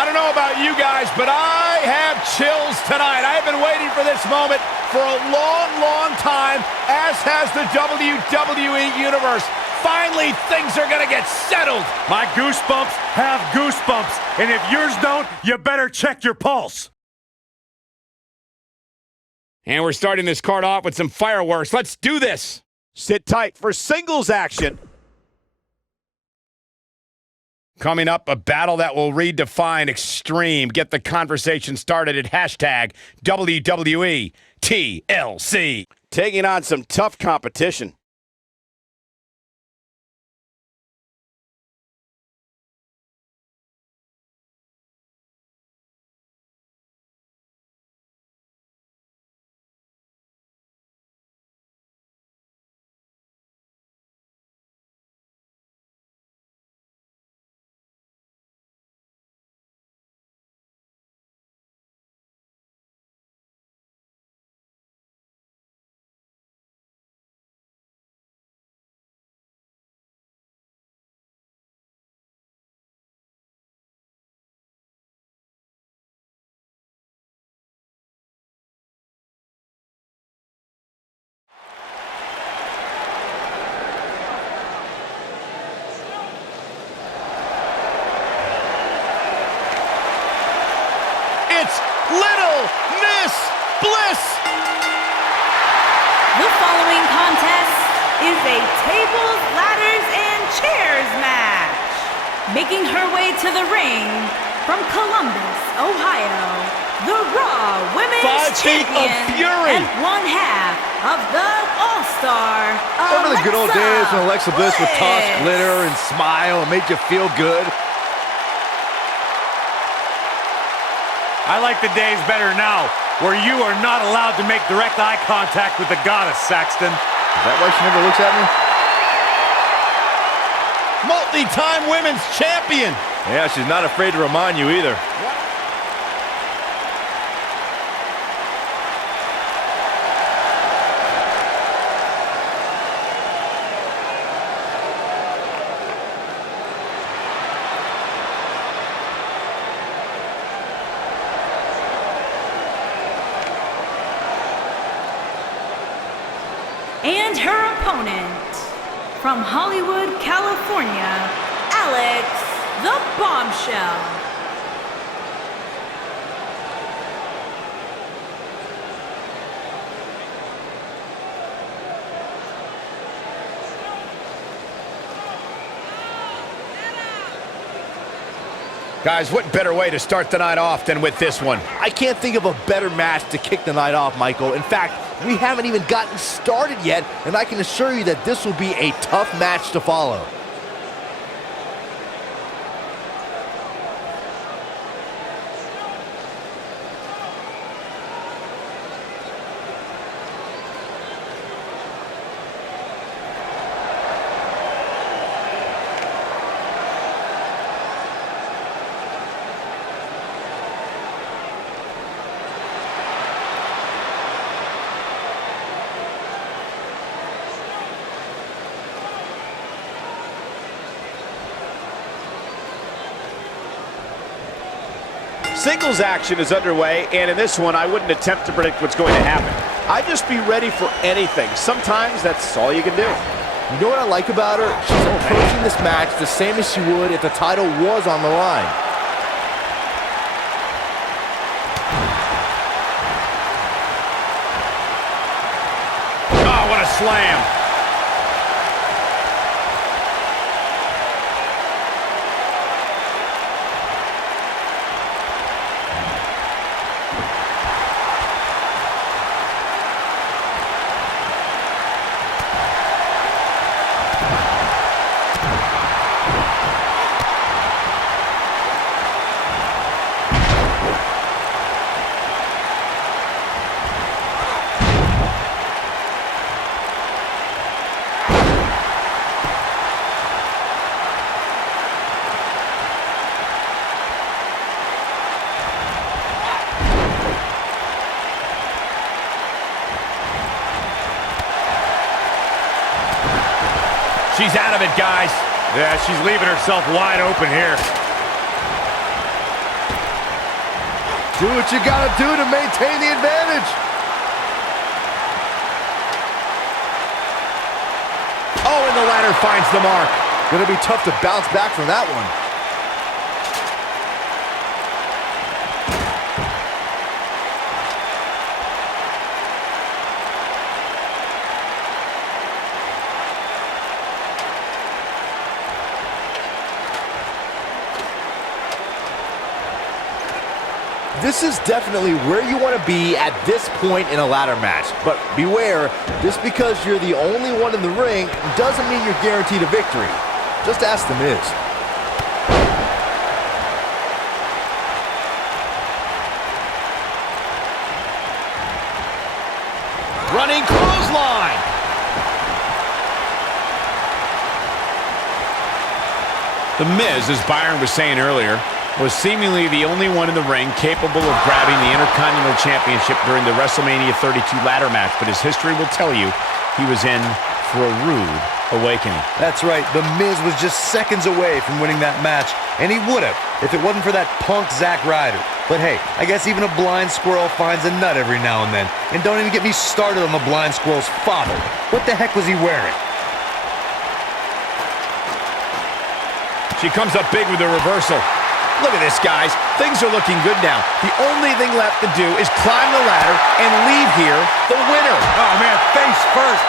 I don't know about you guys, but I have chills tonight. I've been waiting for this moment for a long, long time, as has the WWE Universe. Finally, things are going to get settled. My goosebumps have goosebumps, and if yours don't, you better check your pulse. And we're starting this card off with some fireworks. Let's do this. Sit tight for singles action. Coming up, a battle that will redefine extreme. Get the conversation started at hashtag WWE TLC. Taking on some tough competition. It's Little Miss Bliss. The following contest is a tables, ladders, and chairs match. Making her way to the ring from Columbus, Ohio, the Raw Women's 5 feet of Champion fury. and one half of the All-Star, Remember the good old days when Alexa Bliss would toss glitter and smile and make you feel good? I like the days better now, where you are not allowed to make direct eye contact with the goddess, Saxton. Is that why she never looks at me? Multi-time women's champion. Yeah, she's not afraid to remind you either. And her opponent, from Hollywood, California, Alex the Bombshell. Guys, what better way to start the night off than with this one? I can't think of a better match to kick the night off, Michael. In fact, we haven't even gotten started yet, and I can assure you that this will be a tough match to follow. Singles action is underway, and in this one, I wouldn't attempt to predict what's going to happen. I'd just be ready for anything. Sometimes that's all you can do. You know what I like about her? She's approaching this match the same as she would if the title was on the line. Oh, what a slam. She's out of it, guys. Yeah, she's leaving herself wide open here. Do what you gotta do to maintain the advantage. Oh, and the ladder finds the mark. Gonna be tough to bounce back from that one. This is definitely where you want to be at this point in a ladder match. But beware, just because you're the only one in the ring doesn't mean you're guaranteed a victory. Just ask The Miz. Running clothesline. The Miz, as Byron was saying earlier, was seemingly the only one in the ring capable of grabbing the Intercontinental Championship during the WrestleMania 32 ladder match, but his history will tell you he was in for a rude awakening. That's right. The Miz was just seconds away from winning that match, and he would have if it wasn't for that punk Zack Ryder. But hey, I guess even a blind squirrel finds a nut every now and then. And don't even get me started on the blind squirrel's father. What the heck was he wearing? She comes up big with a reversal. Look at this, guys. Things are looking good now. The only thing left to do is climb the ladder and leave here the winner. Oh, man, face first.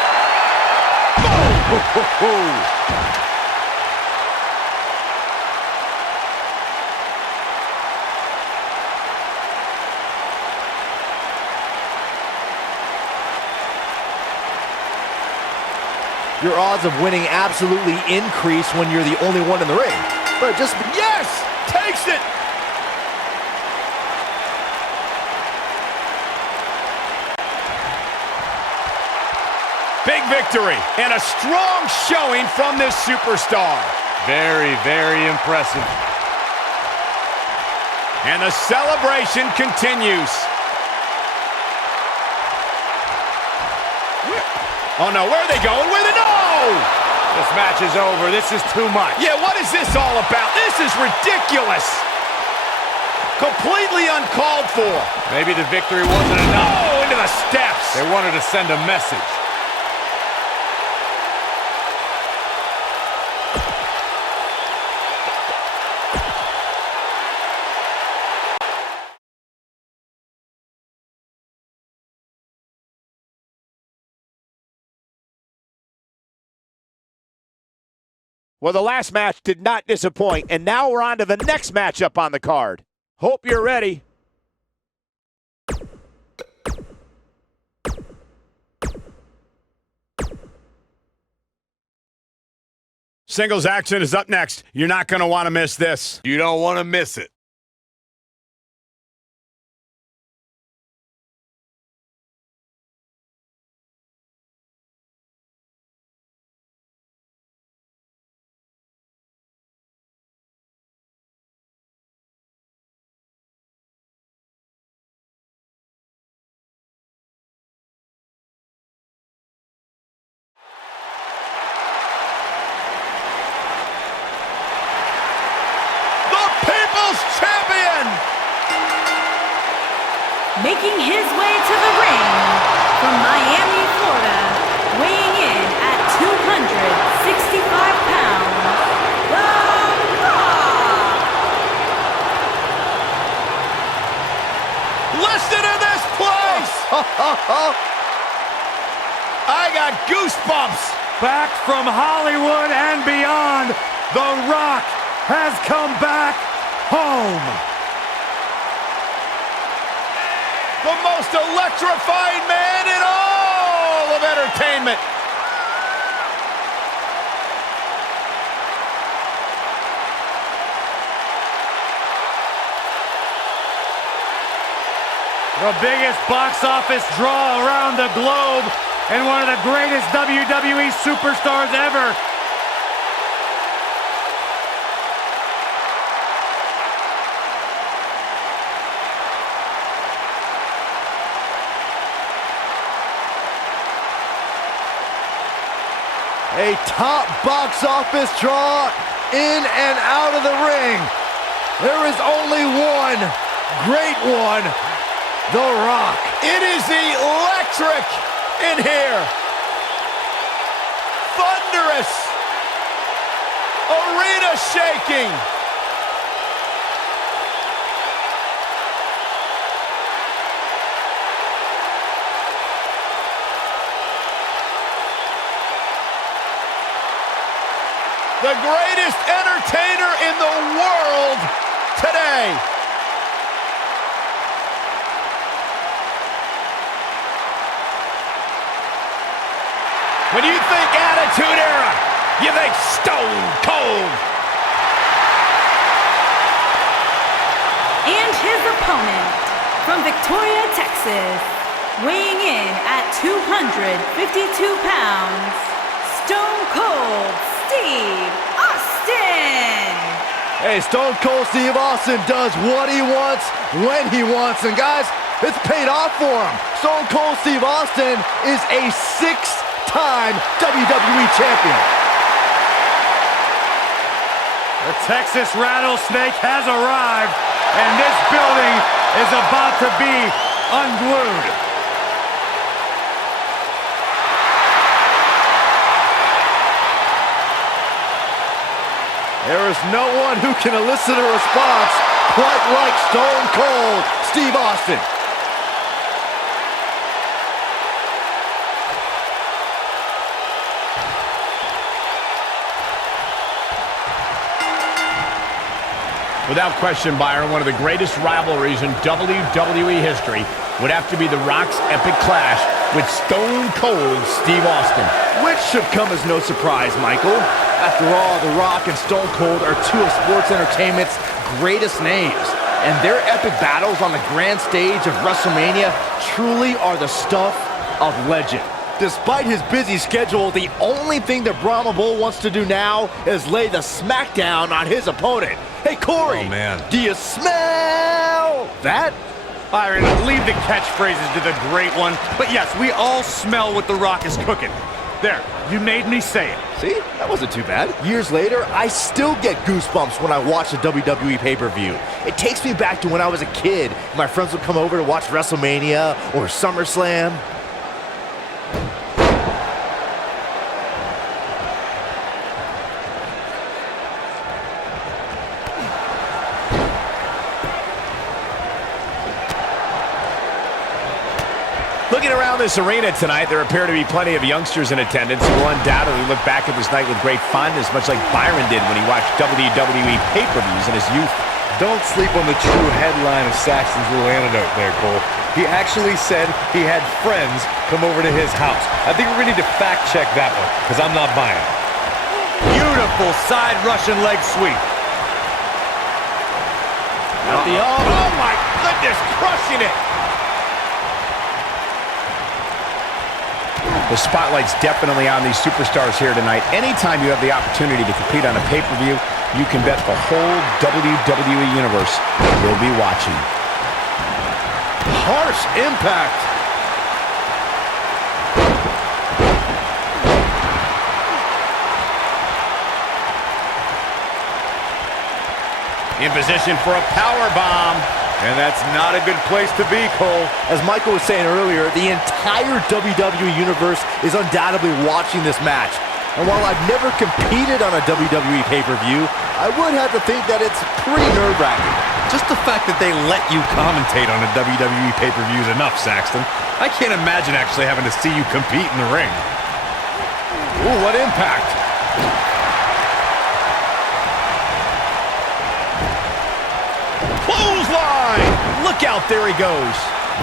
Your odds of winning absolutely increase when you're the only one in the ring. But just... Yes! Takes it! Big victory and a strong showing from this superstar. Very, very impressive. And the celebration continues. Oh no, where are they going with it? No! This match is over. This is too much. Yeah, what is this all about? This is ridiculous. Completely uncalled for. Maybe the victory wasn't enough. Oh, into the steps. They wanted to send a message. Well, the last match did not disappoint, and now we're on to the next matchup on the card. Hope you're ready. Singles action is up next. You're not going to want to miss this. You don't want to miss it. Champion! Making his way to the ring from Miami, Florida, weighing in at 265 pounds, The Rock! Listen to this place! I got goosebumps! Back from Hollywood and beyond, The Rock has come back home. The most electrifying man in all of entertainment. The biggest box office draw around the globe and one of the greatest WWE superstars ever. A top box office draw in and out of the ring. There is only one Great one. The Rock. It is electric in here. Thunderous. Arena shaking. The greatest entertainer in the world today. When you think Attitude Era, you think Stone Cold. And his opponent, from Victoria, Texas, weighing in at 252 pounds, Stone Cold Steve Austin. Hey, Stone Cold Steve Austin does what he wants, when he wants, and guys, it's paid off for him. Stone Cold Steve Austin is a six-time WWE champion. The Texas Rattlesnake has arrived, and this building is about to be unglued. There is no one who can elicit a response quite like Stone Cold Steve Austin. Without question, Byron, one of the greatest rivalries in WWE history would have to be The Rock's epic clash with Stone Cold Steve Austin. Which should come as no surprise, Michael. After all, The Rock and Stone Cold are two of sports entertainment's greatest names. And their epic battles on the grand stage of WrestleMania truly are the stuff of legend. Despite his busy schedule, the only thing that Brahma Bull wants to do now is lay the smackdown on his opponent. Hey, Corey, oh, man. Do you smell that? Byron, leave the catchphrases to the great one. But yes, we all smell what The Rock is cooking. There, you made me say it. See, that wasn't too bad. Years later, I still get goosebumps when I watch a WWE pay-per-view. It takes me back to when I was a kid. My friends would come over to watch WrestleMania or SummerSlam. Looking around this arena tonight, there appear to be plenty of youngsters in attendance who will undoubtedly look back at this night with great fondness, much like Byron did when he watched WWE pay-per-views in his youth. Don't sleep on the true headline of Saxton's little antidote there, Cole. He actually said he had friends come over to his house. I think we're going to need to fact-check that one, because I'm not buying it. Beautiful side Russian leg sweep. Oh my goodness, crushing it! The spotlight's definitely on these superstars here tonight. Anytime you have the opportunity to compete on a pay-per-view, you can bet the whole WWE Universe will be watching. Harsh impact. In position for a power bomb. And that's not a good place to be, Cole. As Michael was saying earlier, the entire WWE Universe is undoubtedly watching this match. And while I've never competed on a WWE pay-per-view, I would have to think that it's pretty nerve-wracking. Just the fact that they let you commentate on a WWE pay-per-view is enough, Saxton. I can't imagine actually having to see you compete in the ring. Ooh, what impact. Clothesline! Look out, there he goes.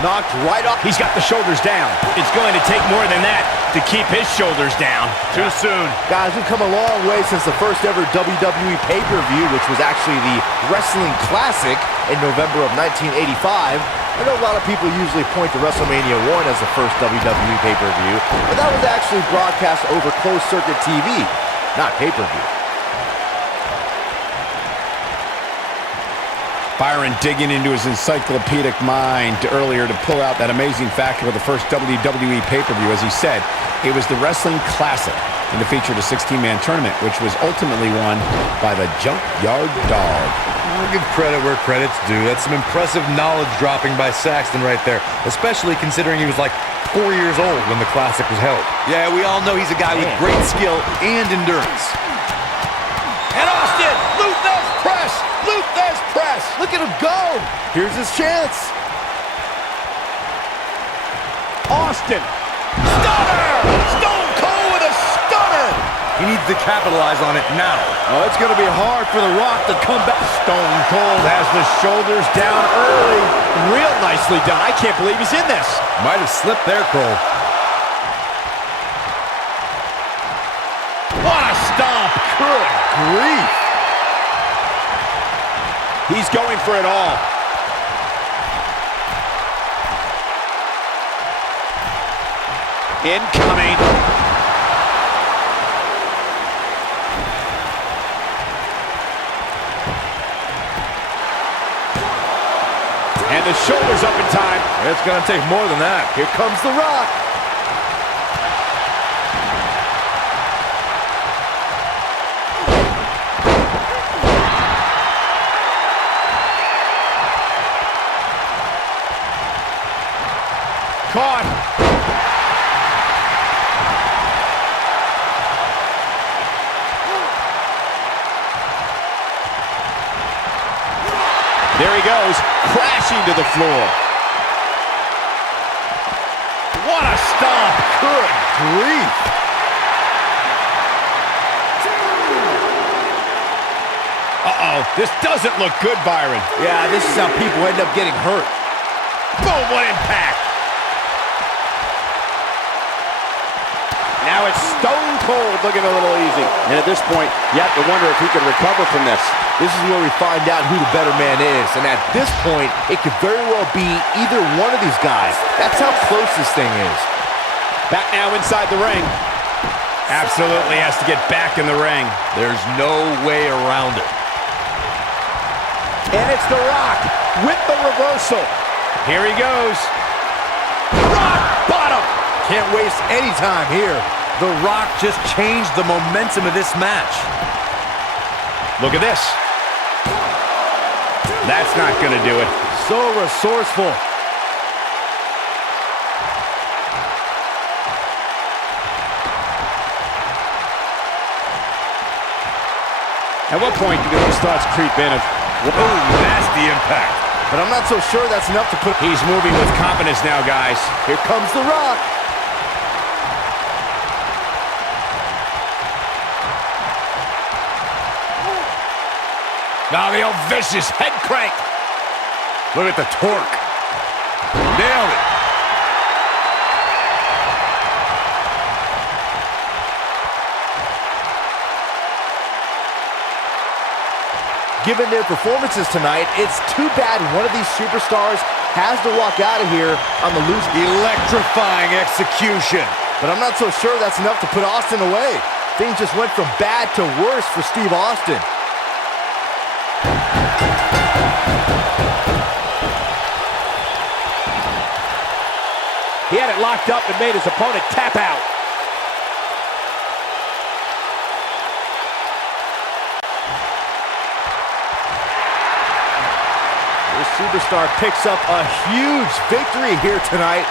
Knocked right off. He's got the shoulders down. It's going to take more than that to keep his shoulders down. Too soon. Guys, we've come a long way since the first ever WWE pay-per-view, which was actually the Wrestling Classic in November of 1985. I know a lot of people usually point to WrestleMania 1 as the first WWE pay-per-view, but that was actually broadcast over closed-circuit TV, not pay-per-view. Byron digging into his encyclopedic mind earlier to pull out that amazing fact about the first WWE pay-per-view. As he said, it was the Wrestling Classic, and it featured a 16-man tournament, which was ultimately won by the Junkyard Dog. I'll give credit where credit's due. That's some impressive knowledge dropping by Saxton right there, especially considering he was like 4 years old when the Classic was held. Yeah, we all know he's a guy with great skill and endurance. And Austin, Luthez press, Luthez press. Look at him go. Here's his chance. Austin, stunner! Stone Cold with a stunner! He needs to capitalize on it now. Oh, it's going to be hard for The Rock to come back. Stone Cold has the shoulders down early. Real nicely done. I can't believe he's in this. Might have slipped there, Cole. What a stomp! Good grief. He's going for it all. Incoming. And the shoulders up in time. It's going to take more than that. Here comes The Rock. Caught. There he goes, crashing to the floor. What a stomp! Good grief. Uh-oh, this doesn't look good, Byron. Yeah, this is how people end up getting hurt. Boom, what impact! Now it's Stone Cold looking a little easy. And at this point, you have to wonder if he can recover from this. This is where we find out who the better man is. And at this point, it could very well be either one of these guys. That's how close this thing is. Back now inside the ring. Absolutely has to get back in the ring. There's no way around it. And it's The Rock with the reversal. Here he goes. Rock bottom. Can't waste any time here. The Rock just changed the momentum of this match. Look at this. That's not going to do it. So resourceful. At what point do those thoughts creep in of, Oh, nasty impact. But I'm not so sure that's enough to put... He's moving with confidence now, guys. Here comes The Rock. Now the old vicious head crank. Look at the torque. Nailed it. Given their performances tonight, it's too bad one of these superstars has to walk out of here on the loose. Electrifying execution. But I'm not so sure that's enough to put Austin away. Things just went from bad to worse for Steve Austin. he had it locked up and made his opponent tap out. This superstar picks up a huge victory here tonight.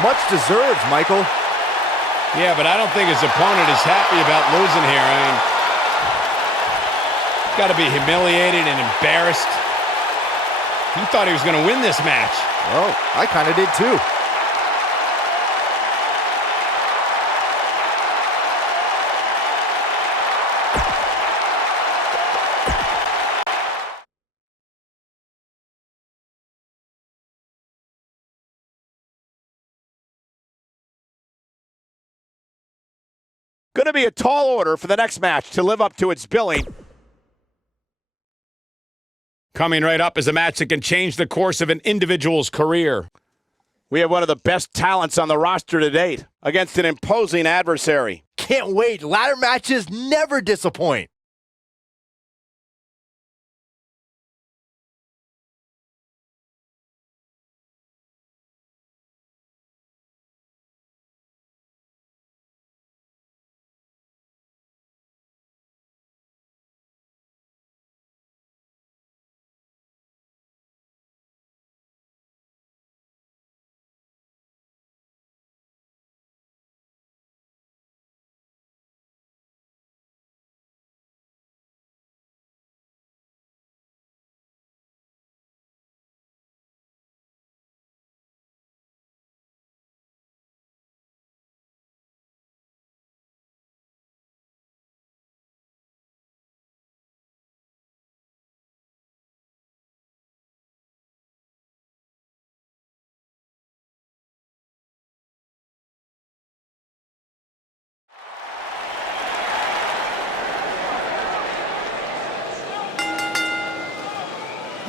Much deserved, Michael. Yeah, but I don't think his opponent is happy about losing here. I mean, got to be humiliated and embarrassed. He thought he was going to win this match. Well, I kind of did too. Going to be a tall order for the next match to live up to its billing. Coming right up is a match that can change the course of an individual's career. We have one of the best talents on the roster to date against an imposing adversary. Can't wait. Ladder matches never disappoint.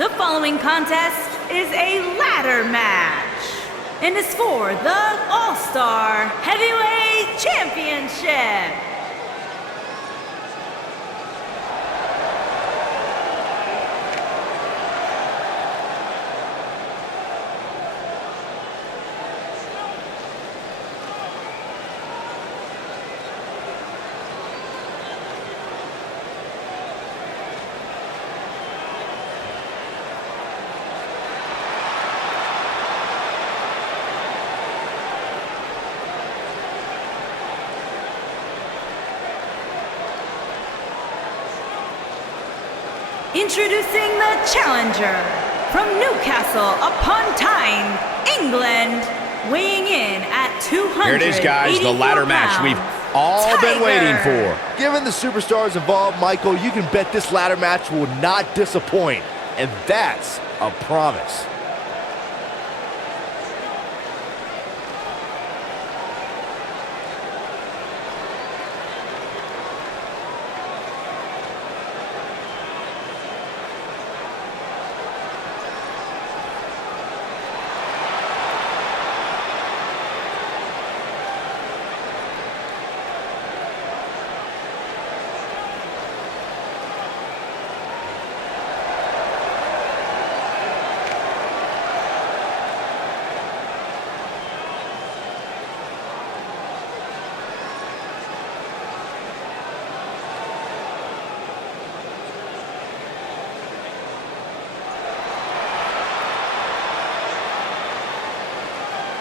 The following contest is a ladder match and is for the All-Star Heavyweight Championship. Introducing the challenger from Newcastle upon Tyne, England, weighing in at 200. Here it is, guys, the ladder match we've all been waiting for. Given the superstars involved, Michael, you can bet this ladder match will not disappoint. And that's a promise.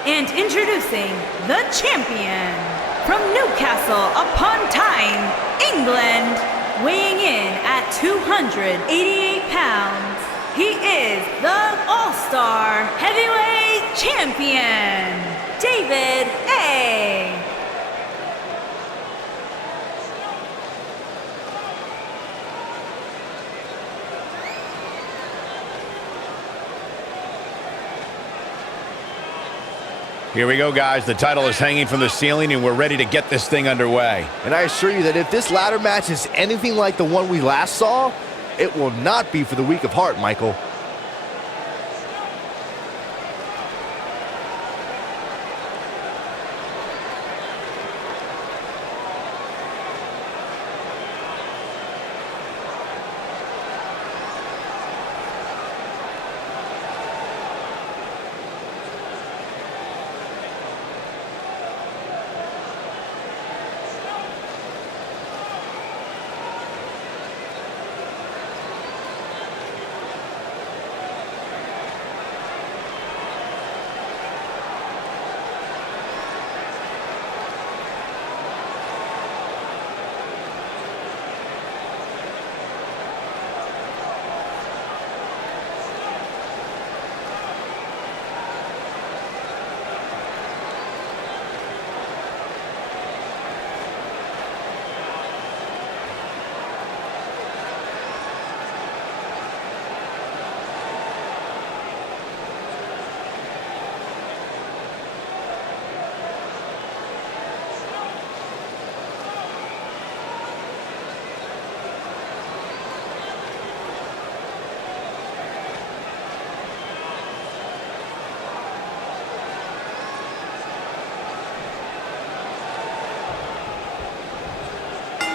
And introducing the champion from Newcastle upon Tyne, England, weighing in at 288 pounds. He is the All-Star Heavyweight Champion, David A. Here we go, guys. The title is hanging from the ceiling, and we're ready to get this thing underway. And I assure you that if this ladder match is anything like the one we last saw, it will not be for the weak of heart, Michael.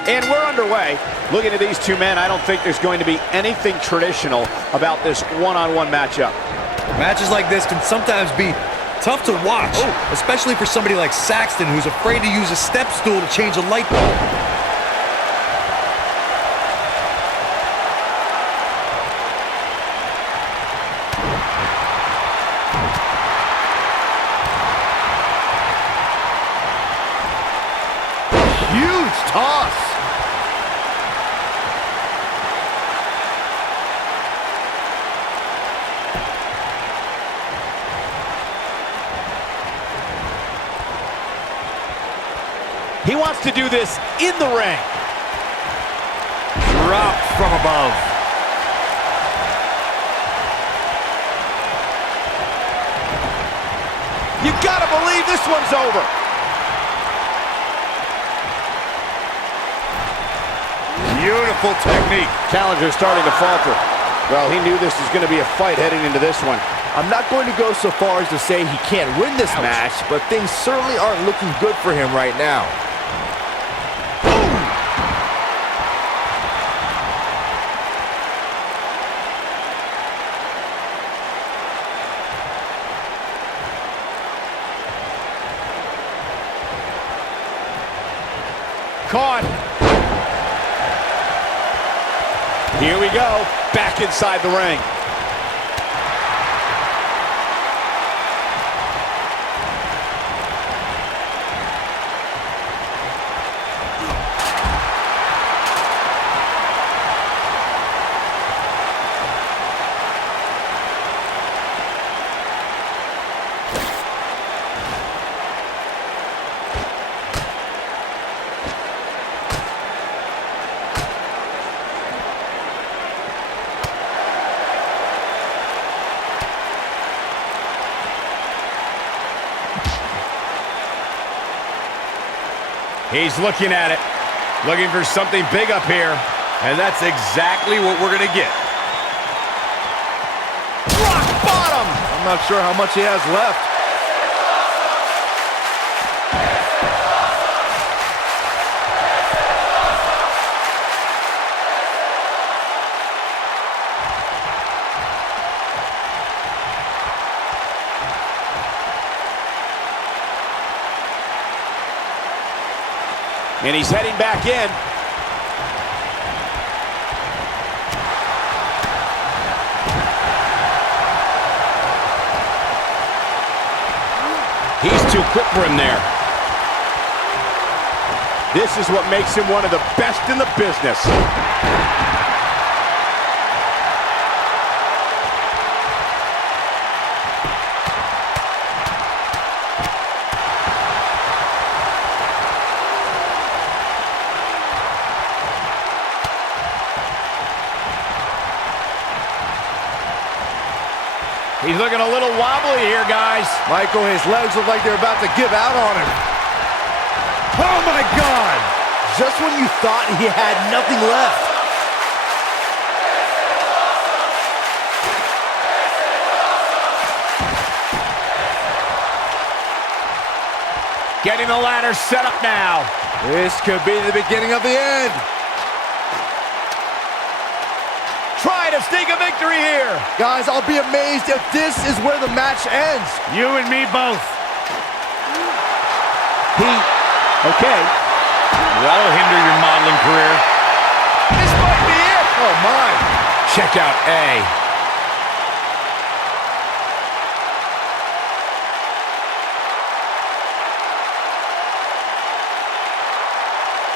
And we're underway. Looking at these two men, I don't think there's going to be anything traditional about this one-on-one matchup. Matches like this can sometimes be tough to watch, especially for somebody like Saxton, who's afraid to use a step stool to change a light bulb. Huge toss. He wants to do this in the ring. Dropped from above. You gotta believe this one's over. Beautiful technique. Challenger starting to falter. Well, he knew this was going to be a fight heading into this one. I'm not going to go so far as to say he can't win this match, but things certainly aren't looking good for him right now. Caught. Here we go, back inside the ring. He's looking at it, looking for something big up here. And that's exactly what we're going to get. Rock bottom! I'm not sure how much he has left. And he's heading back in. He's too quick for him there. This is what makes him one of the best in the business. He's looking a little wobbly here, guys. Michael, his legs look like they're about to give out on him. Oh, my God! Just when you thought he had nothing left. Getting the ladder set up now. This could be the beginning of the end. Trying to sneak a victory here. Guys, I'll be amazed if this is where the match ends. You and me both. Okay. That'll hinder your modeling career. This might be it. Oh, my. Check out A.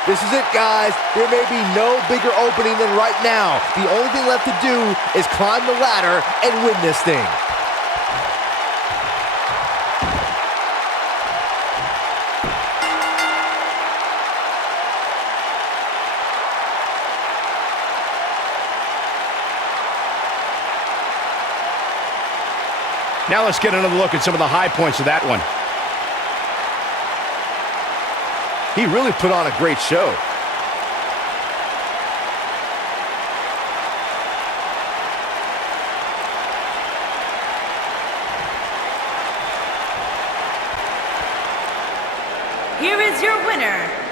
This is it, guys. There may be no bigger opening than right now. The only thing left to do is climb the ladder and win this thing. Now let's get another look at some of the high points of that one. He really put on a great show. Here is your winner,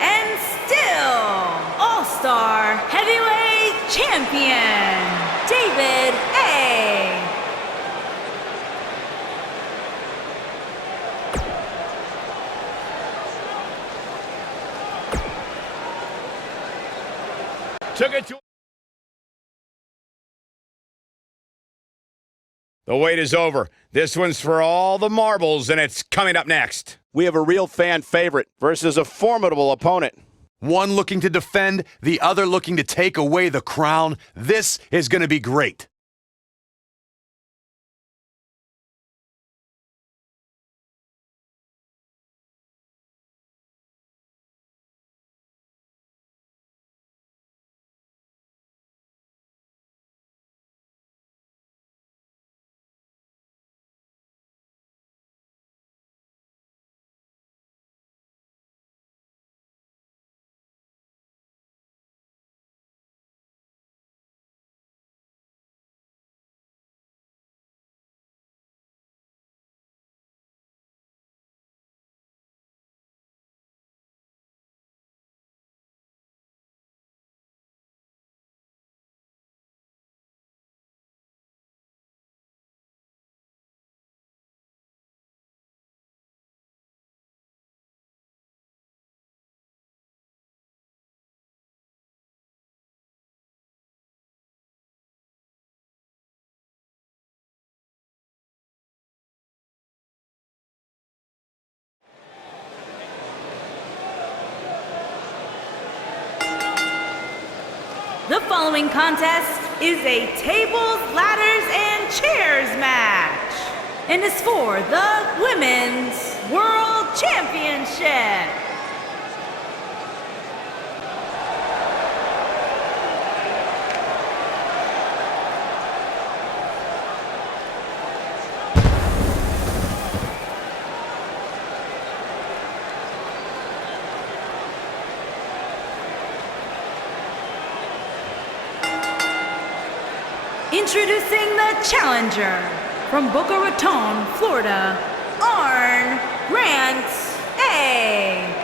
and still All-Star Heavyweight Champion, David A. Took it to... The wait is over. This one's for all the marbles, and it's coming up next. We have a real fan favorite versus a formidable opponent. One looking to defend, the other looking to take away the crown. This is going to be great. The following contest is a tables, ladders, and chairs match, and is for the Women's World Championship. Introducing the challenger from Boca Raton, Florida, Arn Grant A.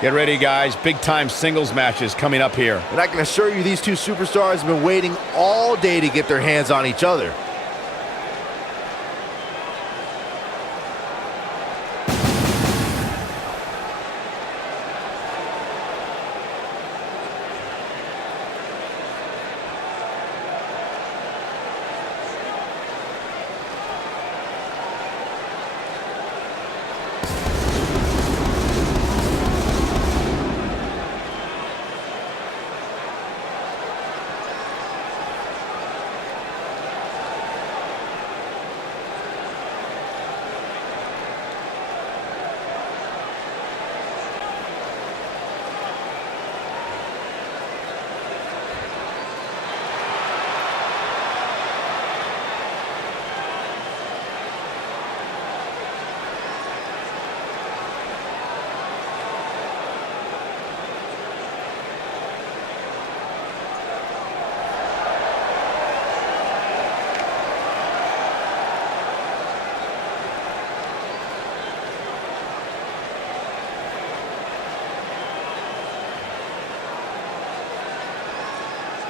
Get ready, guys. Big-time singles matches coming up here. And I can assure you these two superstars have been waiting all day to get their hands on each other.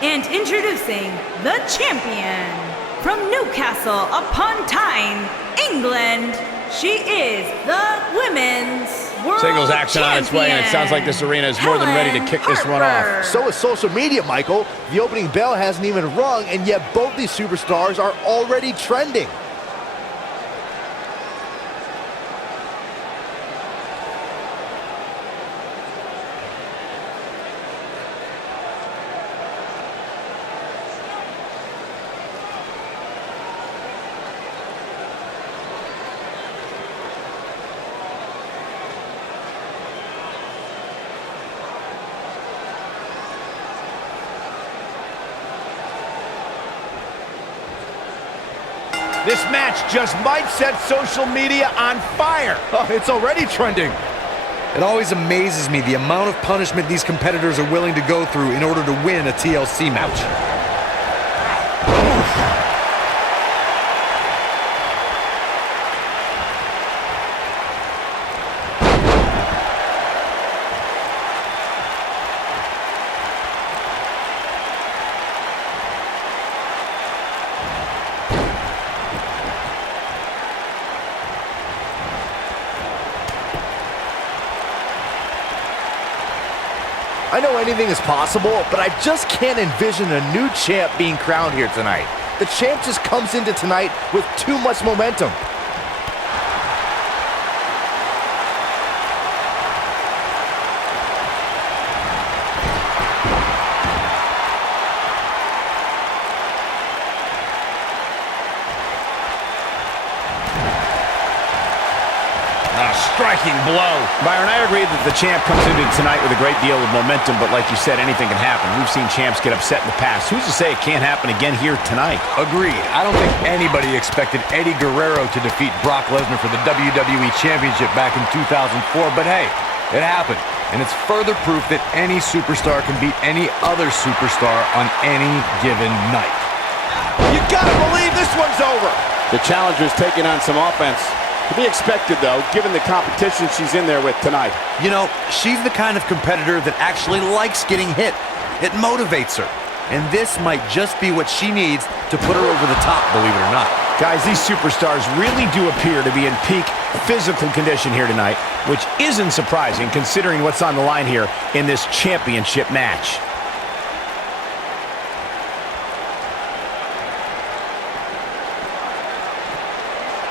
And introducing the champion from Newcastle upon Tyne, England, she is the Women's World Singles action on its way, and it sounds like this arena is more than ready to kick this one off. So is social media, Michael. The opening bell hasn't even rung, and yet both these superstars are already trending. This match just might set social media on fire. Oh, it's already trending. It always amazes me the amount of punishment these competitors are willing to go through in order to win a TLC match. I know anything is possible, but I just can't envision a new champ being crowned here tonight. The champ just comes into tonight with too much momentum. Striking blow. Byron, I agree that the champ comes into tonight with a great deal of momentum, but like you said, anything can happen. We've seen champs get upset in the past. Who's to say it can't happen again here tonight? Agreed. I don't think anybody expected Eddie Guerrero to defeat Brock Lesnar for the WWE Championship back in 2004, but hey, it happened. And it's further proof that any superstar can beat any other superstar on any given night. You gotta believe this one's over. The challenger's taking on some offense. To be expected, though, given the competition she's in there with tonight. You know, she's the kind of competitor that actually likes getting hit. It motivates her. And this might just be what she needs to put her over the top, believe it or not. Guys, these superstars really do appear to be in peak physical condition here tonight, which isn't surprising considering what's on the line here in this championship match.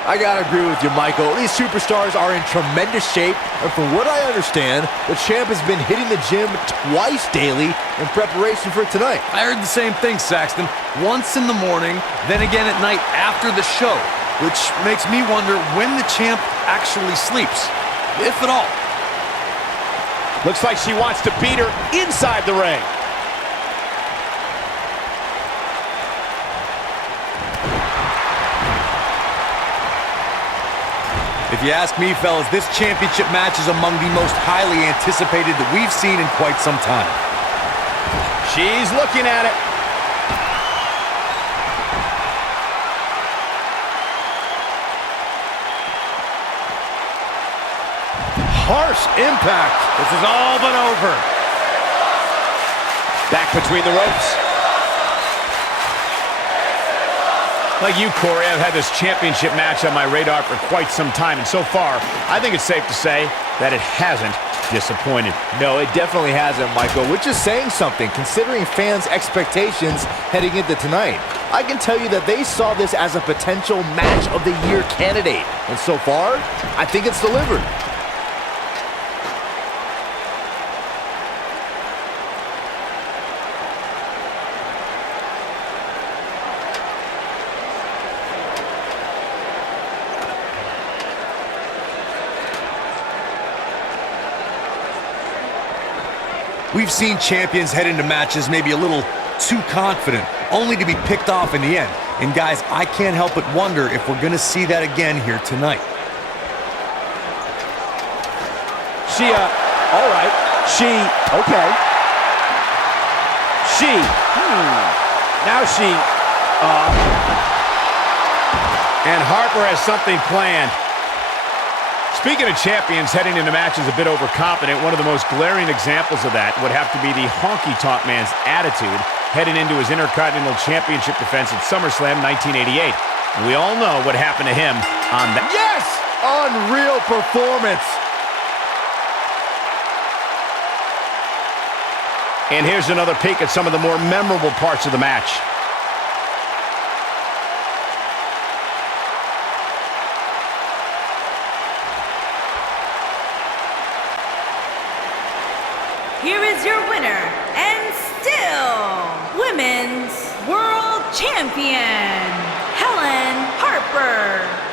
I gotta agree with you, Michael. These superstars are in tremendous shape, and from what I understand, the champ has been hitting the gym twice daily in preparation for tonight. I heard the same thing, Saxton. Once in the morning, then again at night after the show, which makes me wonder when the champ actually sleeps, if at all. Looks like she wants to beat her inside the ring. If you ask me, fellas, this championship match is among the most highly anticipated that we've seen in quite some time. She's looking at it. Harsh impact. This is all but over. Back between the ropes. Like you, Corey, I've had this championship match on my radar for quite some time, and so far, I think it's safe to say that it hasn't disappointed. No, it definitely hasn't, Michael, which is saying something, considering fans' expectations heading into tonight. I can tell you that they saw this as a potential match of the year candidate, and so far, I think it's delivered. We've seen champions head into matches maybe a little too confident, only to be picked off in the end. And guys, I can't help but wonder if we're going to see that again here tonight. All right. Okay. Now And Harper has something planned. Speaking of champions heading into matches a bit overconfident, one of the most glaring examples of that would have to be the honky-tonk man's attitude heading into his Intercontinental Championship defense at SummerSlam 1988. We all know what happened to him on that. Yes! Unreal performance. And here's another peek at some of the more memorable parts of the match. Here is your winner, and still Women's World Champion, Helen Harper.